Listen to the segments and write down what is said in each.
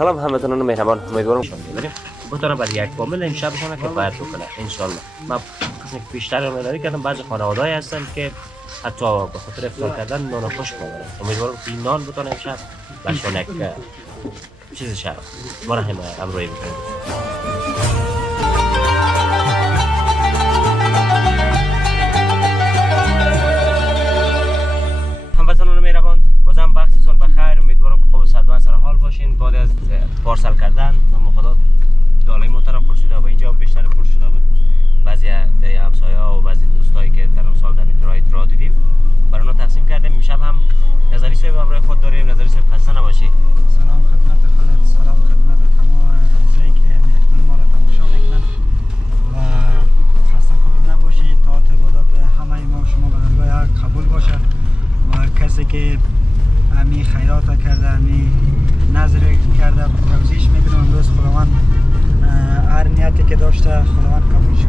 سلام هموطنان مهربان، امیدوارم بریم بتونم برای یک کامل امشبشان کفایت بکنه ان شاء الله. من قسمی که بیشتر امیدواری کردم بعضی خانواده‌ای هستن که حتی به خاطر افطار کردن نان خشک می‌برن. امیدوارم که این نان بتونه امشب برشون یک چیز شب ما همراهی بکنید. هموطنان مهربان، بازم وقتتون بخیر. امیدوارم که خوب صحت و سر حال باشین. بعد از پارسال کردن نام خدا دالای محترم پر شده و اینجا بیشتر پر شده بود. بعضی همسایه‌ها و بعضی دوستایی که در اون سال در این راه دیدیم برای اونا تقسیم کردیم. امشب هم نظری صاحب همراه خود داریم. نظری صاحب خسته نباشی. سلام خدمت خودت، سلام خدمت تمام عزیزایی که مهمان ما را تماشا میکنن و خسته خود نباشید. طاعت عبادات همه ما شما به درگاه قبول باشه و کسی که امی خیرات کرده، امی نظر کرده توضیحش میدونم امروز خداوند هر نیتی که داشته خداوند قبول شد.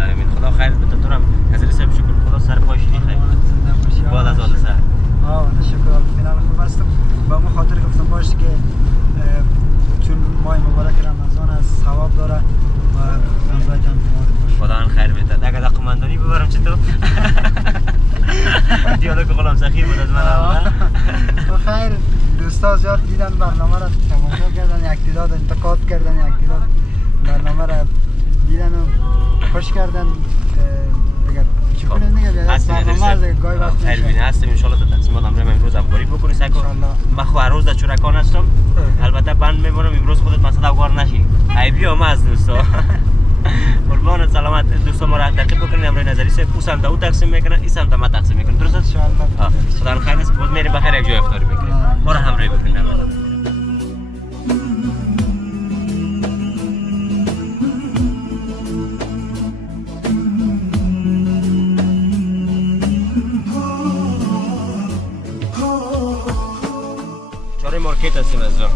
امین. خدا خیر بده. تو هم نظری صاحب شکر خدا سر پای شدی خیر. بعد از حال سر شکر الحمدلله خوب هستم. با اون خاطر گفتم باشه که چون ماه مبارک رمضان از ثواب داره و رمضان جان خدا ان خیر بده. اگه دقمندانی ببرم چطور؟ دیالوگ غلام سخی بود از من. خیر دوستا زیاد دیدن برنامه را تماشا کردن، یک تعداد انتقاد کردن، یک تعداد برنامه را دیدن و خوش کردن. دیگه چی کنیم دیگه برنامه گاهی وقت خیر بینه هستیم ان شاء الله. تا تقسیمات امروز همکاری بکنی سکو. من خو هر روز در چورکان هستم. البته بند میمونم امروز خودت مثلا اوگار نشی. ای بیا از دوستا. قربان سلامت دوستا ما را تعقیب بکنید. امروز نظری صاحب او سمت او تقسیم میکنه، این سمت ما تقسیم میکنه. درست است ان شاء الله. خدا خیر است. بود میریم بخیر یک جای افطاری میکنیم. ما را همراهی بکنید. چاره مارکت هستیم از جا.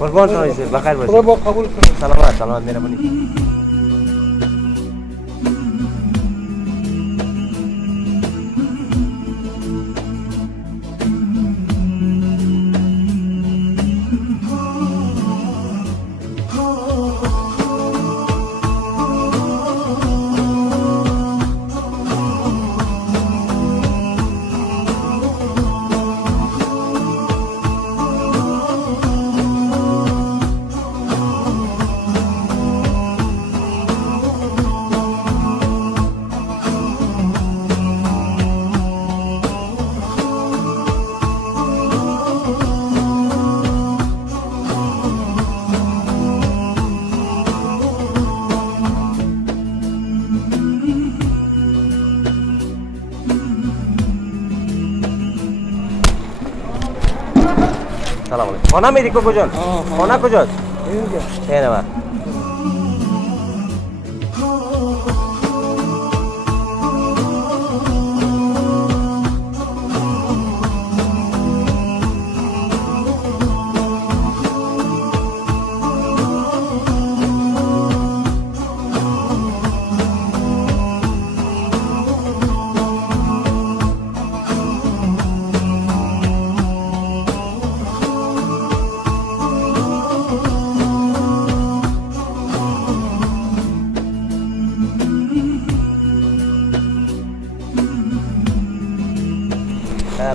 قربان شما بخیر باشید. خدا با قبول کنه. سلامت مهربانی. سلام علیکم. خانه میری کوکو جان؟ خانه کجاست؟ اینجا. اینه.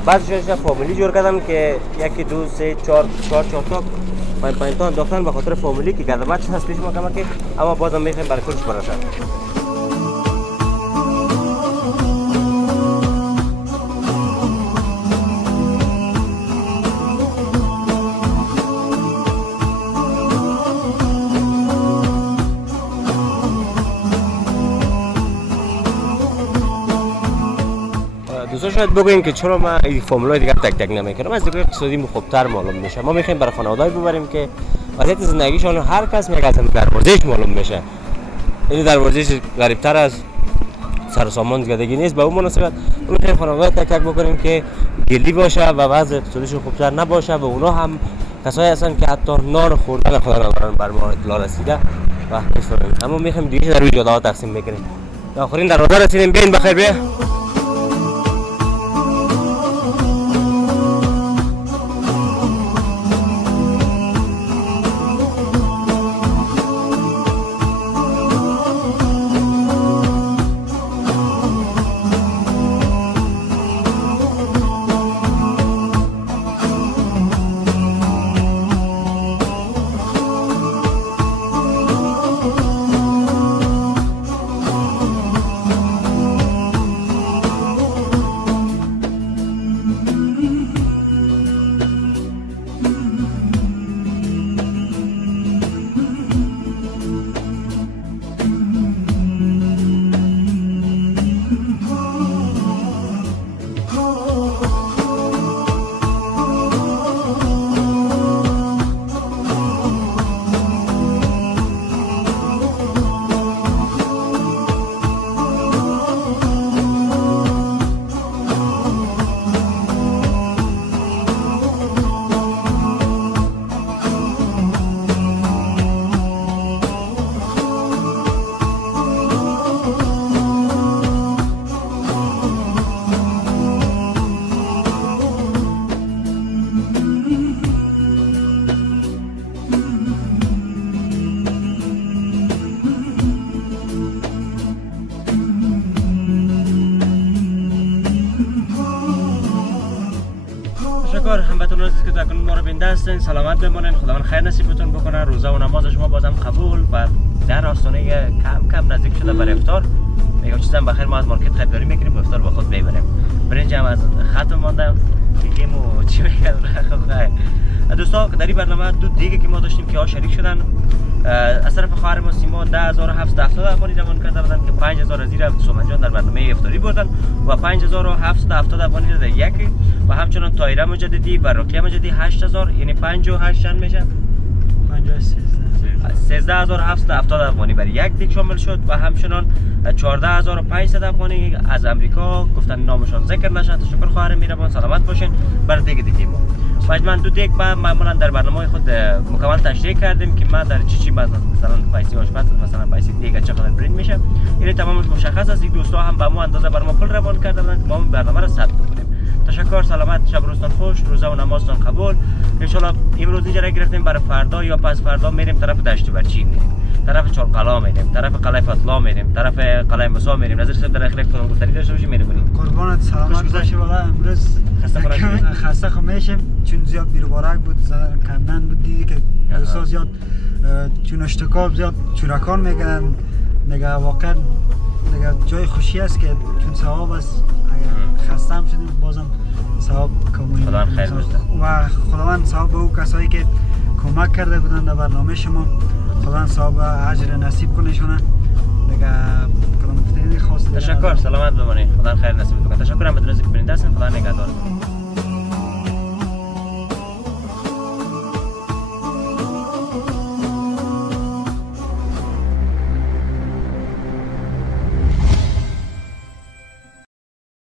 بعضیش فامیلی جور کردم که یکی دو سه چهار تا پنج تا انداختن به خاطر فامیلی که کرده بعدش هست پیش ما که اما بازم میخوایم برای کلش برسن. دوستان شاید بگوین که چرا ما این فرمولای دیگه تک نمیکنم، از دیگه اقتصادی خوبتر معلوم میشه. ما میخوایم برای خانواده‌ای ببریم که وضعیت زندگیشون هر کس میگه از دروازه‌اش معلوم میشه. این دروازه‌اش غریب‌تر از سر و سامان زیادگی نیست. به اون مناسبت میخوایم خانواده تک بکنیم که گلی باشه و وضع اقتصادیشون خوبتر نباشه و اونا هم کسایی هستن که حتی نان خوردن خدا ندارن بر ما اطلاع رسیده و میفهمیم. اما میخوایم دیگه در روی جدا تقسیم میکنیم. آخرین دروازه رسیدیم، بین بخیر بیا. همتون عزیز که تکنون ما رو بینده هستین، سلامت بمونین، خداوند خیر نصیبتون بکنه، روزه و نماز شما بازم قبول و در آستانه کم نزدیک شده برای افطار. میگم چیزام بخیر، ما از مارکت خریداری میکنیم و افطار با خود میبریم. برنج هم از ختم ماندم دیگه مو چی میگن خب دوستا در این برنامه دو دیگه که ما داشتیم که ها شریک شدن. از طرف خواهر ما سیما 10770 افغانی روان کرده بودن که 5000 از زیر سومن جان در برنامه افطاری بردن و 5770 افغانی در یکی و همچنان تایره مجددی و رقیه مجددی 8000 یعنی 5 و 8 چند میشه 13770 افغانی برای یک دیگ شامل شد و همچنان 14500 افغانی از امریکا گفتن نامشان ذکر نشد. تشکر خواهر میربان، سلامت باشین. برای دیگه ما من دو دیگ با معمولا در برنامه خود مکمل تشریح کردیم که ما در چی مثلا پیسی آشپز مثلا پیسی دیگه چقدر برین میشه. این تمامش مشخص است. دوستا هم با ما اندازه بر ما پول روان کردن که ما برنامه را ثبت کنیم. تشکر، سلامت، شب روزتان خوش، روزه و نمازتان قبول. ان شاء الله امروز اینجا گرفتیم برای فردا یا پس فردا میریم طرف دشت برچی میریم، طرف چالقلا میریم، طرف قلعه فتلا میریم، طرف قلعه موسی میریم. نظر صاحب در اخلاق کدوم گفتنی داشته باشیم میریم. قربانت سلامت باشی. والا امروز خسته میشیم چون زیاد بیروبارک بود، زدن کندن بود. دیدی که دوستا زیاد چون اشتکاب زیاد چورکان میگن. نگه واقعا نگه جای خوشی است که چون ثواب است. اگر خسته هم شدیم بازم ثواب کمونیم. خدا خیر بسته و خداوند ثواب به او کسایی که کمک کرده بودن در برنامه شما، خداوند ثواب اجر نصیب کنه شونه. دیگه کدام گفتنی خواست. تشکر، سلامت بمانید، خدا خیر نصیب کنه. تشکر هم به درست که بیننده هستین. خدا نگهدار.